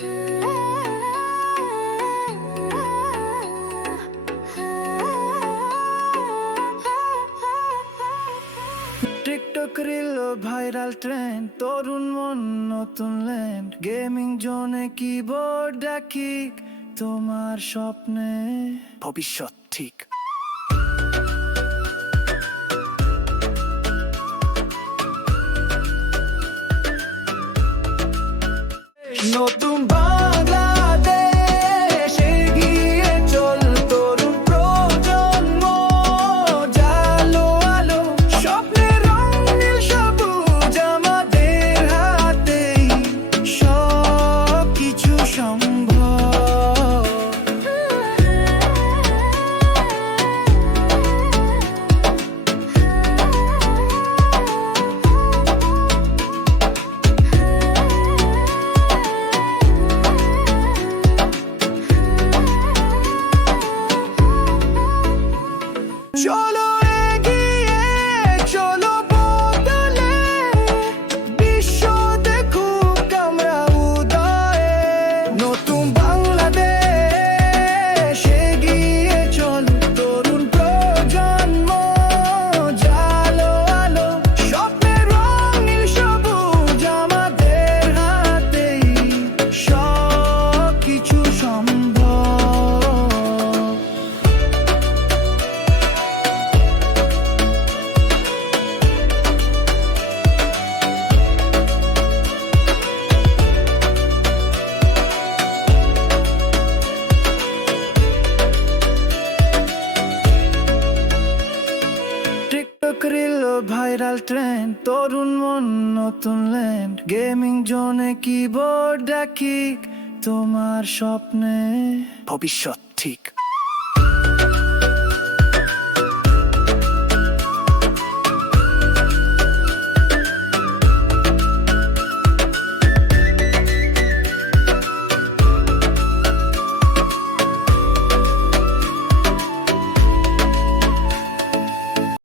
TikTok reel viral trend, তরুণ মন, নতুন ল্যান্ড। গেমিং জোনে কিবোর্ড ডাকি তোমার স্বপ্নে। ভবিষ্যৎ ঠিক। নতুন বাংলাদেশ ভাইরাল ট্রেন্ড তরুণ মন নতুন ল্যান্ড গেমিং জোনে কিবোর্ড ডাকি তোমার স্বপ্নে ভবিষ্যৎ ঠিক